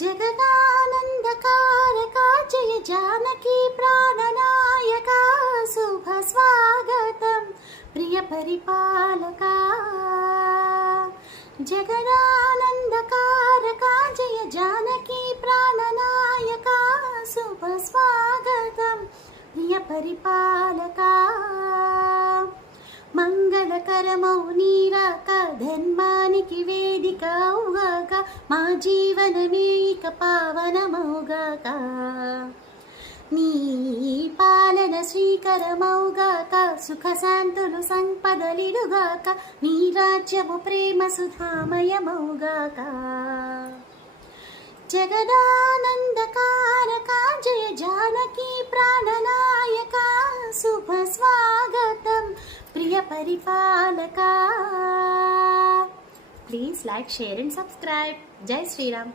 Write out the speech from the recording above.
జగదానందకారక జయ జానకి ప్రాణనాయక శుభ స్వాగతం ప్రియ పరిపాలక. జగదానందకారక జయ జానకి ప్రాణనాయక శుభ స్వాగతం ప్రియ పరిపాలక. మంగళకరమౌ నీరాక ధర్మానికి వేదిక అవుగాక మా జీవనమే ఇక పావనమౌగాక. నీ పాలన శ్రీకరమౌగాక సుఖ శాంతులు సంపదలిడుగాక నీ రాజ్యము ప్రేమ సుధామయమౌగాక. జగదానందకారక జయ జానకి ప్రాణనాయక శుభ స్వాగతం ప్రియ పరిపాలక. Please like, share and subscribe. జై శ్రీరామ్.